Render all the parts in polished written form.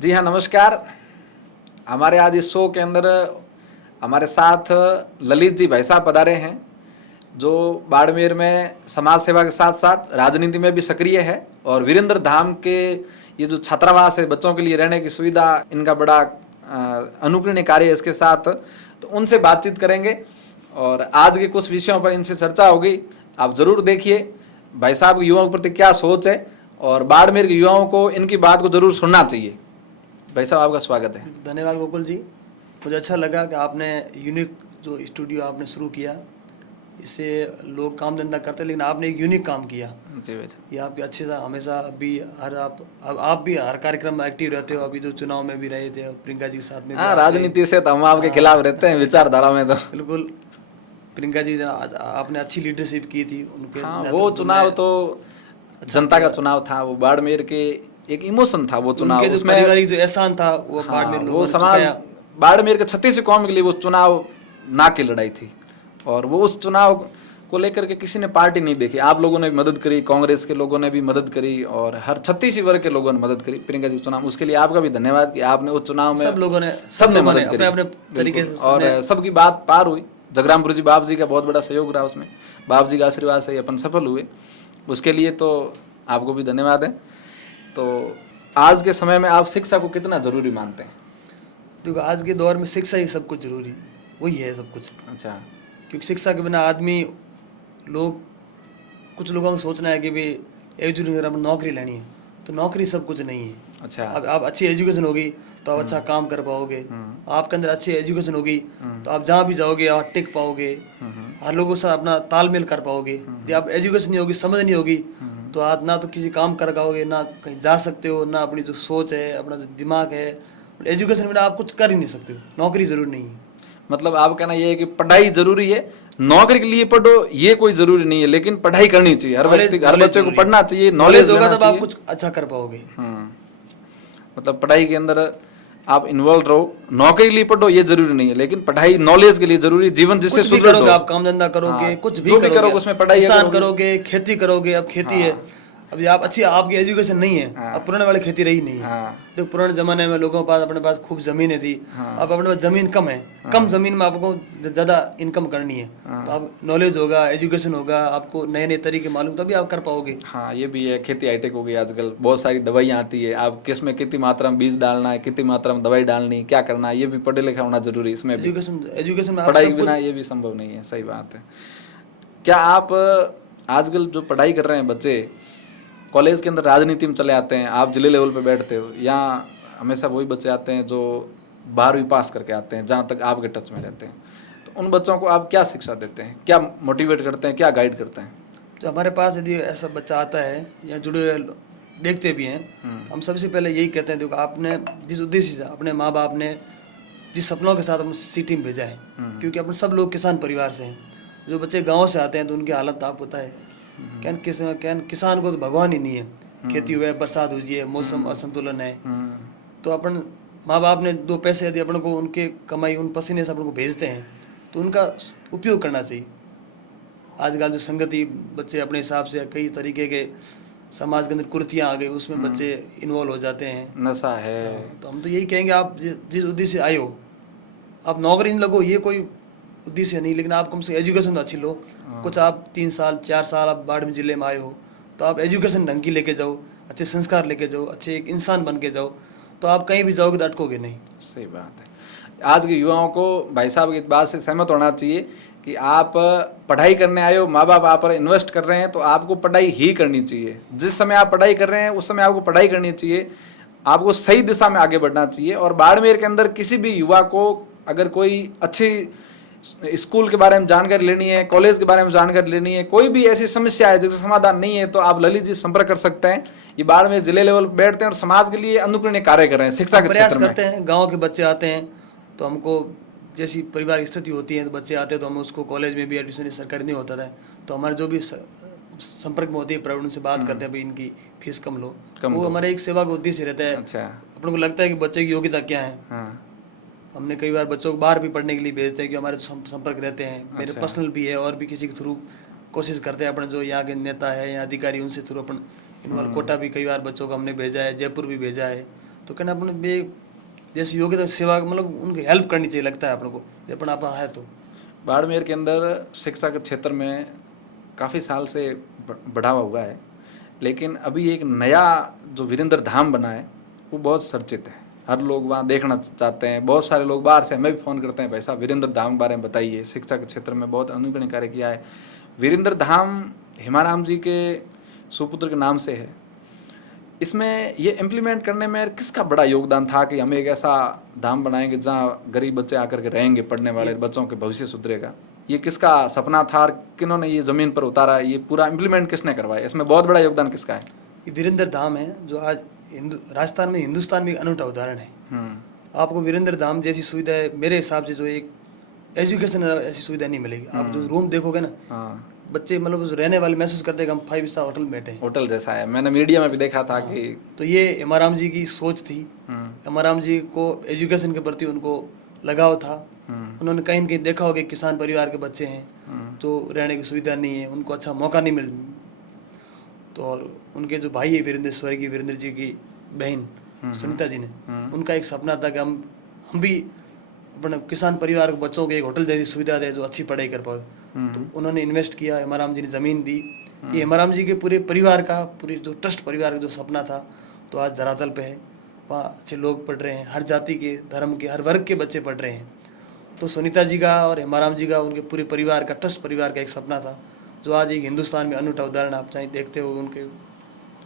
जी हाँ, नमस्कार। हमारे आज इस शो के अंदर हमारे साथ ललित जी भाई साहब पधारे हैं, जो बाड़मेर में समाज सेवा के साथ साथ राजनीति में भी सक्रिय है और वीरेंद्र धाम के ये जो छात्रावास है, बच्चों के लिए रहने की सुविधा, इनका बड़ा अनुकरणीय कार्य है इसके साथ। तो उनसे बातचीत करेंगे और आज के कुछ विषयों पर इनसे चर्चा होगी। आप जरूर देखिए भाई साहब के युवाओं के प्रति क्या सोच है और बाड़मेर के युवाओं को इनकी बात को जरूर सुनना चाहिए। भाई साहब, आपका स्वागत है। धन्यवाद गोकुल जी। मुझे अच्छा लगा कि आपने यूनिक जो स्टूडियो आपने शुरू किया, इससे लोग काम धंधा करते हैं लेकिन आपने एक यूनिक काम किया। जी भाई साहब। ये आपके अच्छे से हमेशा अभी आप भी हर कार्यक्रम में एक्टिव रहते हो। अभी जो चुनाव में भी रहे थे, प्रियंका जी के साथ में भी हाँ, आप राजनीति से तो हम आपके खिलाफ रहते हैं विचारधारा में तो। बिल्कुल। प्रियंका जी आपने अच्छी लीडरशिप की थी उनके हाँ, नेतृत्व वो में। चुनाव तो जनता का चुनाव था, वो बाड़मेर के एक इमोशन था वो चुनाव। उनके जो उसमें पारिवारिक जो एहसान था वो हाँ, बाड़मेर वो लोगों ने समाज चुकाया। बाड़मेर के 36 कौम के लिए वो चुनाव ना की लड़ाई थी और वो उस चुनाव को लेकर के किसी ने पार्टी नहीं देखी। आप लोगों ने भी मदद करी, कांग्रेस के लोगों ने भी मदद करी और हर 36 वर्ग के लोगों ने मदद करी प्रियंका जी चुनाव। उसके लिए आपका भी धन्यवाद कि आपने उस चुनाव में सब लोगों ने मदद करी अपने तरीके से और सबकी बात पार हुई। जगरामपुर जी बाप जी का बहुत बड़ा सहयोग रहा उसमें, बाप जी का आशीर्वाद से ही अपन सफल हुए। उसके लिए तो आपको भी धन्यवाद है। तो आज के समय में आप शिक्षा को कितना जरूरी मानते हैं? देखो, आज के दौर में शिक्षा ही सब कुछ जरूरी, वही है सब कुछ। अच्छा। क्योंकि शिक्षा के बिना आदमी कुछ लोगों का सोचना है कि भाई एजुकेशन में नौकरी लेनी है, तो नौकरी सब कुछ नहीं है। अच्छा। अब आप अच्छी एजुकेशन होगी तो आप अच्छा काम कर पाओगे। आपके अंदर अच्छी एजुकेशन होगी तो आप जहाँ भी जाओगे आप टिक पाओगे, हर लोगों से अपना तालमेल कर पाओगे। यदि आप एजुकेशन नहीं होगी, समझ नहीं होगी, तो आप ना तो किसी काम कर पाओगे, ना कहीं जा सकते हो, ना अपनी जो सोच है, अपना जो दिमाग है। एजुकेशन बिना आप कुछ कर ही नहीं सकते हो। नौकरी जरूरी नहीं है। मतलब आप कहना ये है कि पढ़ाई जरूरी है, नौकरी के लिए पढ़ो ये कोई जरूरी नहीं है, लेकिन पढ़ाई करनी चाहिए। हर व्यक्ति, हर बच्चे को पढ़ना चाहिए, नॉलेज होगा लेना तब आप चाहिए। कुछ अच्छा कर पाओगे। मतलब पढ़ाई के अंदर आप इन्वॉल्व रहो। नौकरी के लिए पढ़ो ये जरूरी नहीं है, लेकिन पढ़ाई नॉलेज के लिए जरूरी है, जीवन जिससे कुछ भी सुदृढ़ करोगे हो। आप, काम धंधा करोगे, हाँ, कुछ भी जो भी करोगे, करोगे उसमें पढ़ाई किसान करोगे। करोगे, खेती करोगे। अब खेती है, अब आप अच्छी आपकी एजुकेशन नहीं है, अब पुराने वाली खेती रही नहीं है। हाँ। तो पुराने जमाने में लोगों के पास अपने पास खूब जमीनें थी। अब अपने पास जमीन कम है, कम जमीन में आपको ज्यादा इनकम करनी है, तो आप नॉलेज होगा, एजुकेशन होगा, आपको नए नए तरीके मालूम, तभी आप कर पाओगे। हाँ, ये भी है। खेती हाईटेक हो गई आजकल, बहुत सारी दवाइयाँ आती है। आप किस में कितनी मात्रा में बीज डालना है, कितनी मात्रा में दवाई डालनी है, क्या करना है, ये भी पढ़े लिखा होना जरूरी है। इसमें भी एजुकेशन में आप पढ़ाई के सब बिना कुछ। ये भी संभव नहीं है। सही बात है। क्या आप आजकल जो पढ़ाई कर रहे हैं बच्चे, कॉलेज के अंदर राजनीति में चले आते हैं, आप जिले लेवल पे बैठते हो, यहाँ हमेशा वही बच्चे आते हैं जो 12वीं पास करके आते हैं, जहाँ तक आपके टच में रहते हैं, तो उन बच्चों को आप क्या शिक्षा देते हैं, क्या मोटिवेट करते हैं, क्या गाइड करते हैं? तो हमारे पास यदि ऐसा बच्चा आता है या जुड़े हुए देखते भी हैं, हम सबसे पहले यही कहते हैं, देखो आपने जिस उद्देश्य से अपने माँ बाप ने जिस सपनों के साथ अपने सिटी में भेजा है, क्योंकि अपन सब लोग किसान परिवार से हैं। जो बच्चे गांव से आते हैं तो उनकी हालत आपको पता है। किसान को तो भगवान ही नहीं है। खेती हुआ है, बरसात हुई है, मौसम असंतुलन है, तो अपन माँ बाप ने दो पैसे यदि अपन को उनके कमाई उन पसीने से अपन को भेजते हैं तो उनका उपयोग करना चाहिए। आजकल जो संगति बच्चे अपने हिसाब से कई तरीके के समाज के अंदर कुर्तियाँ आ गई, उसमें बच्चे इन्वॉल्व हो जाते हैं, नशा है। तो हम तो यही कहेंगे, आप जिस उद्देश्य से आए हो, आप नौकरी नहीं लगो, ये कोई उद्देश्य नहीं, लेकिन आप कम से एजुकेशन तो अच्छी लो। कुछ आप 3 साल 4 साल आप बाड़मेर जिले में आए हो, तो आप एजुकेशन ढंग की लेके जाओ, अच्छे संस्कार लेके जाओ, अच्छे एक इंसान बन के जाओ, तो आप कहीं भी जाओगे तो अटकोगे नहीं। सही बात है। आज के युवाओं को भाई साहब की बात से सहमत होना चाहिए कि आप पढ़ाई करने आए हो, माँ बाप आप पर इन्वेस्ट कर रहे हैं, तो आपको पढ़ाई ही करनी चाहिए। जिस समय आप पढ़ाई कर रहे हैं उस समय आपको पढ़ाई करनी चाहिए, आपको सही दिशा में आगे बढ़ना चाहिए। और बाड़मेर के अंदर किसी भी युवा को अगर कोई अच्छी स्कूल के बारे में जानकारी लेनी है, कॉलेज के बारे में जानकारी लेनी है, कोई भी ऐसी समस्या है जिसका समाधान नहीं है, तो आप ललित जी संपर्क कर सकते हैं। ये बाड़मेर जिले लेवल पर बैठते हैं और समाज के लिए अनुकरणीय कार्य कर रहे हैं शिक्षा के प्रयास क्षेत्र में। करते हैं। गाँव के बच्चे आते हैं तो हमको जैसी पारिवारिक स्थिति होती है, तो बच्चे आते हैं तो हम उसको कॉलेज में भी एडमिशन सरकारी नहीं होता था, तो हमारे जो भी संपर्क में होती है प्राइवेट उनसे बात करते हैं, भाई इनकी फीस कम लो। वो हमारे एक सेवा का उद्देश्य रहता है। अच्छा। अपन को लगता है कि बच्चे की योग्यता क्या है। हमने कई बार बच्चों को बाहर भी पढ़ने के लिए भेजते हैं कि हमारे संपर्क रहते हैं। मेरे पर्सनल भी है और भी किसी के थ्रू कोशिश करते हैं, अपने जो यहाँ के नेता है या अधिकारी उनसे थ्रू अपन इन्वॉल्व। कोटा भी कई बार बच्चों को हमने भेजा है, जयपुर भी भेजा है, तो कहना अपन बे जैसी योग्यता सेवा मतलब उनकी हेल्प करनी चाहिए, लगता है अपन को ये अपन आप है तो। बाड़मेर के अंदर शिक्षा के क्षेत्र में काफ़ी साल से बढ़ावा हुआ है, लेकिन अभी एक नया जो वीरेंद्र धाम बना है वो बहुत चर्चित है। हर लोग वहाँ देखना चाहते हैं। बहुत सारे लोग बाहर से हमें भी फ़ोन करते हैं, भाई साहब वीरेंद्र धाम के बारे में बताइए, शिक्षा के क्षेत्र में बहुत अनुकरणीय कार्य किया है। वीरेंद्र धाम हेमाराम जी के सुपुत्र के नाम से है। इसमें ये इम्प्लीमेंट करने में किसका बड़ा योगदान था कि हम एक ऐसा धाम बनाएंगे जहाँ गरीब बच्चे आकर के रहेंगे, पढ़ने वाले बच्चों के भविष्य सुधरेगा? ये किसका सपना था और किन्होंने ये ज़मीन पर उतारा? ये पूरा इम्प्लीमेंट किसने करवाया? इसमें बहुत बड़ा योगदान किसका है? ये वीरेंद्र धाम है जो आज राजस्थान में हिंदुस्तान में एक अनूठा उदाहरण है। आपको वीरेंद्र धाम जैसी सुविधा है मेरे हिसाब से जो एक एजुकेशन ऐसी सुविधा नहीं मिलेगी। आप जो रूम देखोगे ना, बच्चे मतलब रहने वाले महसूस करते हैं कि हम 5 स्टार होटल में बैठे हैं। होटल जैसा है, मैंने मीडिया में भी देखा था कि तो ये हेमाराम जी की सोच थी। हेमाराम जी को एजुकेशन के प्रति उनको लगाव था। उन्होंने कहीं न कहीं देखा होगा कि किसान परिवार के बच्चे हैं तो रहने की सुविधा नहीं है, उनको अच्छा मौका नहीं मिल। तो और उनके जो भाई है वीरेंद्र, स्वर्गीय वीरेंद्र जी की बहन सुनीता जी ने, उनका एक सपना था कि हम भी अपने किसान परिवार के बच्चों को एक होटल जैसी सुविधा दे जो अच्छी पढ़ाई कर पाए। तो उन्होंने इन्वेस्ट किया, हेमाराम जी ने ज़मीन दी। ये हेमाराम जी के पूरे परिवार का, पूरी जो ट्रस्ट परिवार का जो सपना था तो आज धरातल पे है। वहाँ अच्छे लोग पढ़ रहे हैं, हर जाति के, धर्म के, हर वर्ग के बच्चे पढ़ रहे हैं। तो सुनीता जी का और हेमाराम जी का, उनके पूरे परिवार का, ट्रस्ट परिवार का एक सपना था जो आज एक हिंदुस्तान में अनूठा उदाहरण आप चाहे देखते हो। उनके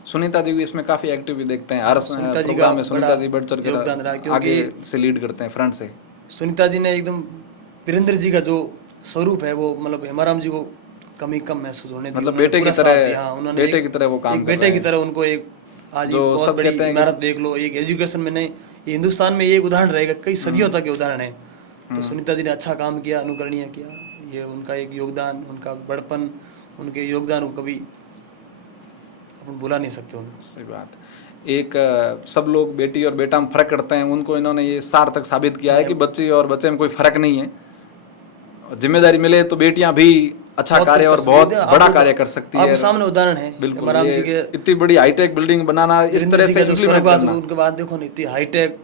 सुनीता जी भी इसमें काफ़ी एक्टिव भी देखते हैं। हर सुनीता जी प्रोग्राम का में सुनीता जी बढ़ चढ़ के योगदान रहा, क्योंकि आगे से लीड करते हैं, फ्रंट से। सुनीता जी ने एकदम वीरेंद्र जी का जो स्वरूप है वो मतलब हेमाराम जी को कमी कम महसूस होने दी। मतलब बेटे की तरह, हाँ, उन्होंने बेटे की तरह वो काम कर बेटे की तरह उनको एक आज जो बहुत सब बड़ी कहते हैं इमारत देख लो, एक एजुकेशन में नहीं, ये हिंदुस्तान में ये एक उदाहरण रहेगा, कई सदियों तक ये उदाहरण है। तो सुनीता जी ने अच्छा काम किया, अनुकरणीय किया। ये उनका एक योगदान, उनका बड़पन, उनके योगदान को कभी अपन भुला नहीं सकते उनको। सही बात। एक सब लोग बेटी और बेटा में फर्क करते हैं, उनको इन्होंने ये सार्थक साबित किया है कि बच्ची और बच्चे में कोई फर्क नहीं है। जिम्मेदारी मिले तो बेटियां भी अच्छा कार्य और बहुत बड़ा कार्य कर सकती है। आप सामने उदाहरण है बिल्कुल। हेमाराम जी के इतनी बड़ी हाईटेक बिल्डिंग बनाना, इस तरह से इम्प्लीमेंट करना, उनके बाद देखो ना, इतनी हाईटेक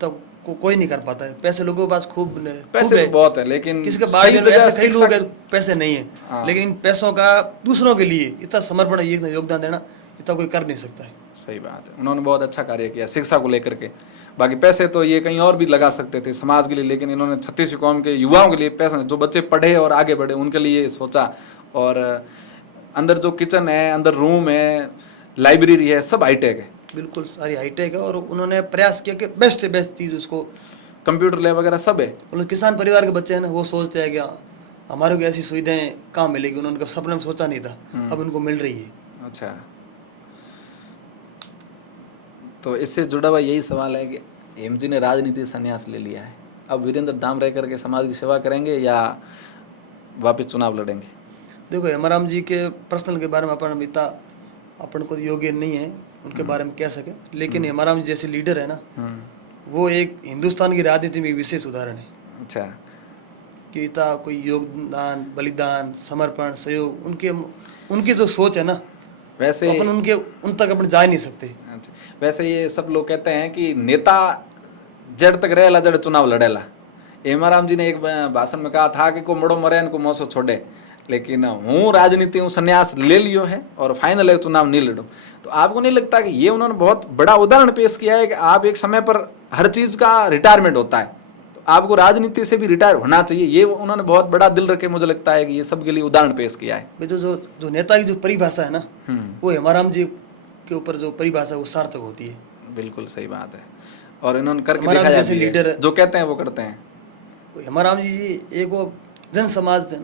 तब कोई नहीं कर पाता है। पैसे लोगों के पास खूब पैसे तो बहुत है, लेकिन किसी के बारे में ऐसे कई लोग पैसे नहीं है, लेकिन इन पैसों का दूसरों के लिए इतना समर्पण, योगदान देना इतना कोई कर नहीं सकता है। सही बात है। उन्होंने बहुत अच्छा कार्य किया शिक्षा को लेकर के। बाकी पैसे तो ये कहीं और भी लगा सकते थे समाज के लिए, लेकिन इन्होंने छत्तीसगढ़ कौम के युवाओं के लिए पैसा, जो बच्चे पढ़े और आगे बढ़े उनके लिए सोचा। और अंदर जो किचन है, अंदर रूम है, लाइब्रेरी है, सब हाईटेक है। बिल्कुल सारी हाईटेक है। और उन्होंने प्रयास किया कि बेस्ट से बेस्ट चीज़ उसको, कंप्यूटर लैब वगैरह सब है। मतलब किसान परिवार के बच्चे हैं ना, वो सोचते हैं कि हमारे को ऐसी सुविधाएं कहाँ मिलेगी, उन्होंने सपने में सोचा नहीं था, अब उनको मिल रही है। अच्छा, तो इससे जुड़ा हुआ यही सवाल है कि हेम जी ने राजनीति से संन्यास ले लिया है, अब वीरेंद्र धाम रह करके समाज की सेवा करेंगे या वापस चुनाव लड़ेंगे? देखो, हेमाराम जी के पर्सनल के बारे में अपन को योग्य नहीं है उनके बारे में कह सके, लेकिन हेमाराम जी जैसे लीडर है ना, वो एक हिंदुस्तान की राजनीति में एक विशेष उदाहरण है। अच्छा, कि इतना कोई योगदान, बलिदान, समर्पण, सहयोग, उनकी जो सोच है ना, वैसे तो अपन उन तक अपन जा ही नहीं सकते। अच्छा, वैसे ये सब लोग कहते हैं कि नेता जड़ तक रहेला जड़ चुनाव लड़ेला। हेमाराम जी ने एक भाषण में कहा था कि को मड़ो मरे को मौसो छोड़े, लेकिन हूँ राजनीति हूँ संन्यास ले लियो है और फाइनल है चुनाव नहीं लड़ूं। तो आपको नहीं लगता कि ये उन्होंने बहुत बड़ा उदाहरण पेश किया है कि आप एक समय पर हर चीज़ का रिटायरमेंट होता है, तो आपको राजनीति से भी रिटायर होना चाहिए? ये उन्होंने बहुत बड़ा दिल रखे, मुझे लगता है कि ये सबके लिए उदाहरण पेश किया है। जो नेता की जो परिभाषा है ना, वो हेमाराम जी के ऊपर जो परिभाषा है वो सार्थक होती है। बिल्कुल सही बात है। और इन्होंने करके दिखाया जैसे लीडर जो कहते हैं वो करते हैं। हेमाराम जी एक वो जन समाज,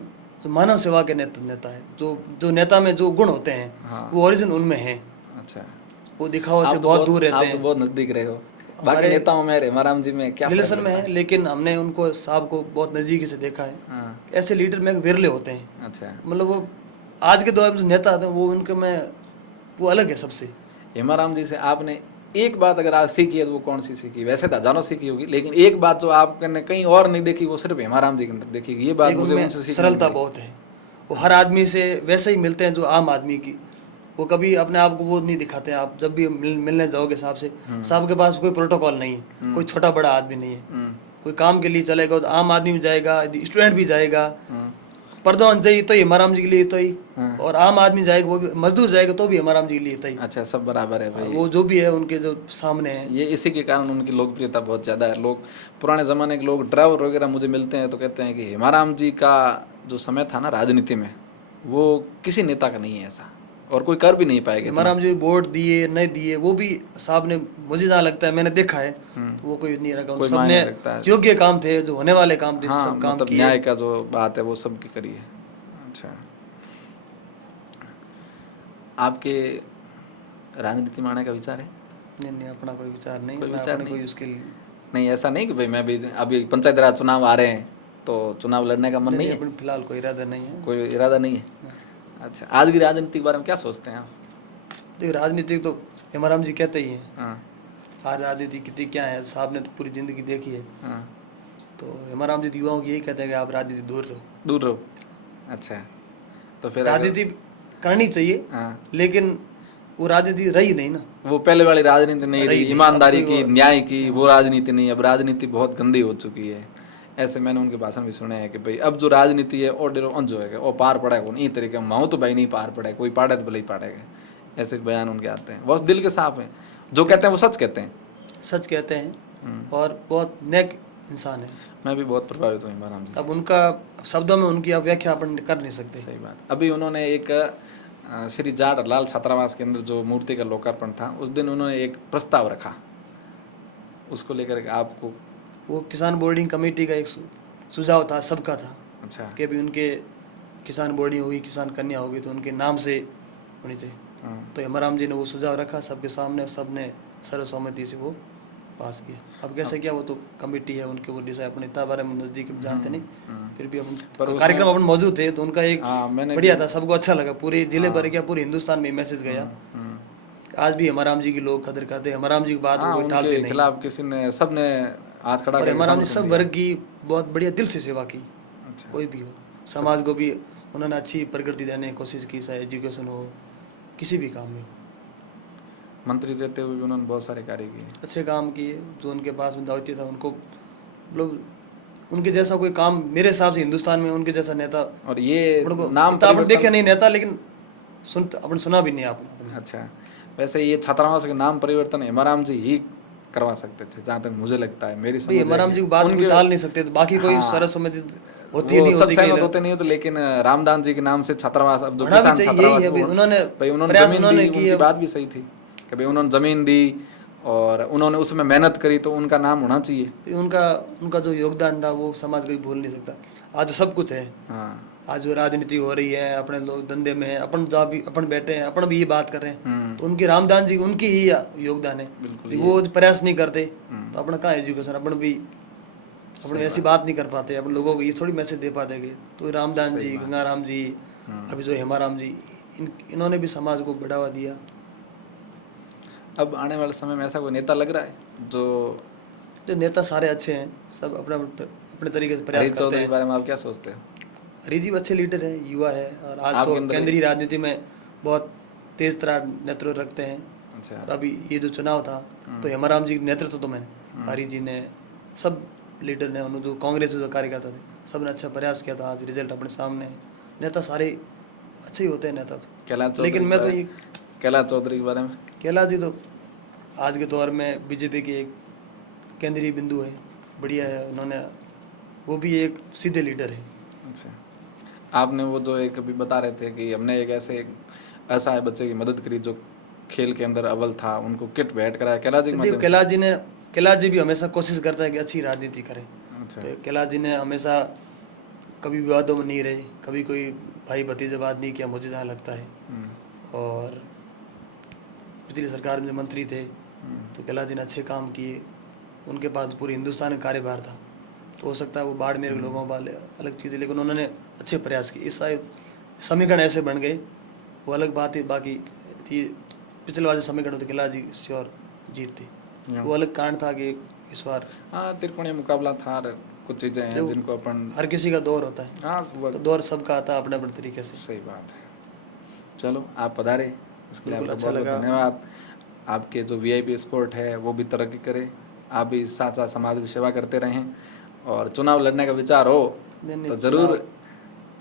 जो मानव सेवा के नेता है। जो नेता में जो गुण होते हैं, हाँ, वो ओरिजिन उनमें है। अच्छा, वो दिखावा से बहुत दूर रहते हैं। आप तो बहुत नजदीक रहे हो। बाकी नेताओं में हेमाराम जी में क्या रिलेशन में है, लेकिन हमने उनको साहब को बहुत नजदीकी से देखा है। हाँ। ऐसे लीडर में विरले होते हैं। अच्छा, मतलब वो आज के दौर में जो नेता आते हैं वो उनके में वो अलग है सबसे। हेमाराम जी से आपने एक बात अगर आज सीखी है तो वो कौन सी सीखी? वैसे तो हजारों सीखी होगी, लेकिन एक बात जो आपने कहीं और नहीं देखी वो सिर्फ हेमाराम जी के अंदर देखी, ये बात मुझे उनसे सीखी। सरलता बहुत है। वो हर आदमी से वैसे ही मिलते हैं जो आम आदमी की वो कभी अपने आप को वो नहीं दिखाते हैं। आप जब भी मिलने जाओगे साहब से, साहब के पास कोई प्रोटोकॉल नहीं है, कोई छोटा बड़ा आदमी नहीं है। कोई काम के लिए चलेगा तो आम आदमी भी जाएगा, स्टूडेंट भी जाएगा, प्रधान जाइए तो ही हमाराम जी के लिए तो ही, और आम आदमी जाएगा वो भी, मजदूर जाएगा तो भी हमाराम जी के लिए तो ही। अच्छा, सब बराबर है भाई। वो जो भी है उनके जो सामने है, ये इसी के कारण उनकी लोकप्रियता बहुत ज़्यादा है। लोग पुराने ज़माने के लोग ड्राइवर वगैरह मुझे मिलते हैं तो कहते हैं कि हेमाराम जी का जो समय था ना राजनीति में, वो किसी नेता का नहीं है ऐसा, और कोई कर भी नहीं पाएगा। हमाराम जी वोट दिए नहीं दिए वो भी साहब ने, मुझे जहाँ लगता है मैंने देखा है, तो वो कोई नहीं रखा। कोई सबने मायने रखता है। योग्य काम थे, जो होने वाले काम थे, हाँ, सब काम मतलब किए। न्याय का जो बात है वो सबकी करी है। अच्छा, आपके राजनीति में आने का विचार है? नहीं, अपना कोई विचार नहीं, कोई ना विचार अपने नहीं? कोई उसके नहीं, ऐसा नहीं कि भाई मैं भी अभी पंचायत राज चुनाव आ रहे हैं तो चुनाव लड़ने का मन नहीं है? अपने फिलहाल कोई इरादा नहीं है। कोई इरादा नहीं है? अच्छा, आज की राजनीति के बारे में क्या सोचते हैं आप? देखिए राजनीतिक तो हेमाराम जी कहते ही हैं, हाँ आज राजनीति कितनी क्या है, साहब ने तो पूरी जिंदगी देखी है। हाँ, तो हेमाराम जी युवाओं की यही कहते हैं कि आप राजनीति दूर रहो। दूर रहो। अच्छा, तो फिर राजनीति करनी चाहिए, हाँ, लेकिन वो राजनीति रही नहीं ना। वो पहले वाली राजनीति नहीं रही, रही नहीं। ईमानदारी अब कोई की, वो- न्याय की, वो राजनीति नहीं। अब राजनीति बहुत गंदी हो चुकी है। ऐसे मैंने उनके भाषण भी सुने हैं कि भाई अब जो राजनीति है और डेरो जो है वो पार पड़ेगा नहीं तरीके माऊँ तो भाई नहीं पार पड़ेगा, कोई पाड़े तो भले ही पाड़ेगा। ऐसे बयान उनके आते हैं, बहुत दिल के साफ हैं, जो कहते हैं वो सच कहते हैं। सच कहते हैं और बहुत नेक इंसान है। मैं भी बहुत प्रभावित हूँ इमरान जी से। अब उनका शब्दों में उनकी अब व्याख्या अपन कर नहीं सकते। सही बात। अभी उन्होंने एक श्री जाट लाल छात्रावास के अंदर जो मूर्ति का लोकार्पण था, उस दिन उन्होंने एक प्रस्ताव रखा, उसको लेकर के आपको? वो किसान बोर्डिंग कमेटी का एक सुझाव था, सबका था। अच्छा, कि अभी उनके किसान बोर्डिंग होगी, किसान कन्या होगी तो उनके नाम से होनी चाहिए। तो हेमाराम जी ने वो सुझाव रखा सबके सामने, सबने सर्वसम्मति से वो पास किया। अब कैसे क्या, वो तो कमेटी है उनके, वो डिसाइड, अपने इतना बारे में नज़दीक जानते नहीं, फिर भी अपन पर कार्यक्रम अपन मौजूद थे तो उनका एक हाँ, मैंने बढ़िया था, सबको अच्छा लगा, पूरे जिले भर क्या पूरे हिंदुस्तान में मैसेज गया। आज भी हेमाराम जी की लोग कदर करते हैं, हेमाराम जी की बात हाँ, कोई टालते उनके नहीं। खिलाफ किसी ने, सबने हाथ खड़ा और करके हेमाराम जी समर्थन सब दिया। वर्ग की बहुत बढ़िया दिल से सेवा की, अच्छा, कोई भी हो, समाज को भी उन्होंने अच्छी प्रगति देने की कोशिश की, चाहे एजुकेशन हो, किसी भी काम में हो। मंत्री रहते हुए भी उन्होंने बहुत सारे कार्य किए। अच्छे काम किए, जो उनके पास में दायित्व था उनको, मतलब उनके जैसा कोई काम मेरे हिसाब से हिंदुस्तान में उनके जैसा नेता, और ये अपन को नाम इतना अपन परिवर्तन- देखे नहीं नेता, लेकिन अपन सुना भी नहीं आपने। अच्छा, वैसे ये छात्रावास के नाम परिवर्तन हेमाराम जी ही करवा सकते थे, जहाँ तक मुझे लगता है। मेरी समझ है हेमाराम कि जी की बात उनके- कोई टाल नहीं सकते, तो बाकी कोई हाँ, सर्वसम्मति होती वो नहीं सब होती सहमत कहीं। होते नहीं होते, लेकिन रामदान जी के नाम से छात्रावास, अब जो होना भी किसान चाहिए, छात्रावास यही है, वो- उन्होंने भाई उन्होंने प्रयास जमीन उन्होंने दी, की उनकी है। बात भी सही थी कि भाई उन्होंने जमीन दी और उन्होंने उसमें मेहनत करी, तो उनका नाम होना चाहिए। उनका उनका जो योगदान था वो समाज कभी भूल नहीं सकता। आज जो सब कुछ है, हाँ, आज जो राजनीति हो रही है, अपने लोग धंधे में हैं, अपन जहाँ भी अपन बैठे हैं, अपन भी ये बात कर रहे हैं, तो उनकी रामदान जी उनकी ही योगदान है। बिल्कुल, वो प्रयास नहीं करते तो अपना कहाँ एजुकेशन, अपन भी अपन ऐसी बात नहीं कर पाते, अपन लोगों को ये थोड़ी मैसेज दे पाते कि तो रामदान जी, गंगाराम जी, अभी जो हेमाराम जी, इन्होंने भी समाज को बढ़ावा दिया। अब आने वाले समय में ऐसा कोई नेता लग रहा है जो नेता सारे अच्छे हैं, सब अपना अपने तरीके से प्रयास हरीश करते चौधरी के हैं। बारे में आप क्या सोचते हो? हरीश जी अच्छे लीडर हैं, युवा है, और आज आपके तो अंदर केंद्रीय राजनीति में बहुत तेज तरह नेतृत्व रखते हैं। अच्छा, और अभी ये जो चुनाव था तो हेमाराम जी के नेतृत्व तो में हरीश जी ने, सब लीडर ने, उन्होंने जो कांग्रेस के जो कार्यकर्ता थे सब ने अच्छा प्रयास किया था। आज रिजल्ट अपने सामने है। नेता सारे अच्छे ही होते हैं नेता तो, कैलाश चौधरी लेकिन के मैं तो बारे- ये कैलाश चौधरी के बारे में? कैलाश जी तो आज के दौर में बीजेपी के एक केंद्रीय बिंदु है, बढ़िया है। उन्होंने, वो भी एक सीधे लीडर है। अच्छा, आपने वो जो एक अभी बता रहे थे कि हमने एक ऐसे असहाय बच्चे की मदद करी जो खेल के अंदर अव्वल था, उनको किट भेंट कराया, कैलाश जी के माध्यम से? कैलाश जी भी हमेशा कोशिश करता है कि अच्छी राजनीति करें। अच्छा, तो कैलाश जी ने हमेशा कभी विवादों में नहीं रहे, कभी कोई भाई भतीजावाद नहीं किया, मुझे जहाँ लगता है। और पिछली सरकार में जो मंत्री थे तो कैलाश जी ने अच्छे काम किए, उनके पास पूरे हिंदुस्तान का कार्यभार था, तो हो सकता है वो बाड़मेर के लोगों वाले अलग चीज़ है, लेकिन उन्होंने अच्छे प्रयास किए। इस शायद समीकरण ऐसे बन गए, वो अलग बात है। बाकी थी पिछले बार जो समीकरण तो कैलाश जी श्योर जीत थी, वो अलग कारण था कि इस बार हाँ, त्रिकोणीय मुकाबला था और कुछ चीज़ें हैं जिनको अपन, हर किसी का दौर होता है, हाँ तो दौर सबका आता है अपने अपने तरीके से। सही बात है। चलो, आप पधारे उसके लिए बिल्कुल आपका अच्छा बहुत बहुत लगा। धन्यवाद। आपके जो वीआईपी स्पोर्ट है वो भी तरक्की करे, आप भी साथ साथ समाज की सेवा करते रहें, और चुनाव लड़ने का विचार हो नहीं, तो चुनाव- जरूर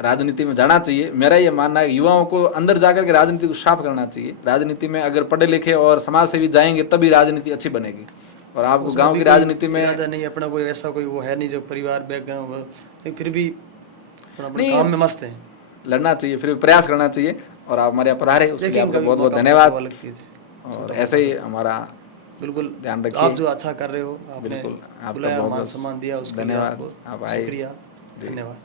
राजनीति में जाना चाहिए। मेरा ये मानना है युवाओं को अंदर जाकर के राजनीति को साफ करना चाहिए। राजनीति में अगर पढ़े लिखे और समाज सेवी जाएंगे तभी राजनीति अच्छी बनेगी। और आपको उसका गांव भी की कोई राजनीति में इरादा नहीं, अपना कोई ऐसा कोई वो है नहीं जो परिवार बैकग्राउंड, लेकिन फिर भी अपना अपने नहीं, काम में मस्त है। लड़ना चाहिए, फिर भी प्रयास करना चाहिए। और आप हमारे यहाँ पधारे उसके लिए देखेंगे आपका कभी बहुत बहुत मौका मिला तो वो धन्यवाद। अलग चीज़ है। और छोटा ऐसे ही हमारा बिल्कुल ध्यान तो रखिए। आप जो अच्छा कर रहे हो, आपने बिल्कुल, आपका बुलाया, बहुत मान बहुत सम्मान दिया, उसके लिए धन्यवाद। आपको आप आए। शुक्रिया, जी। धन्यवाद।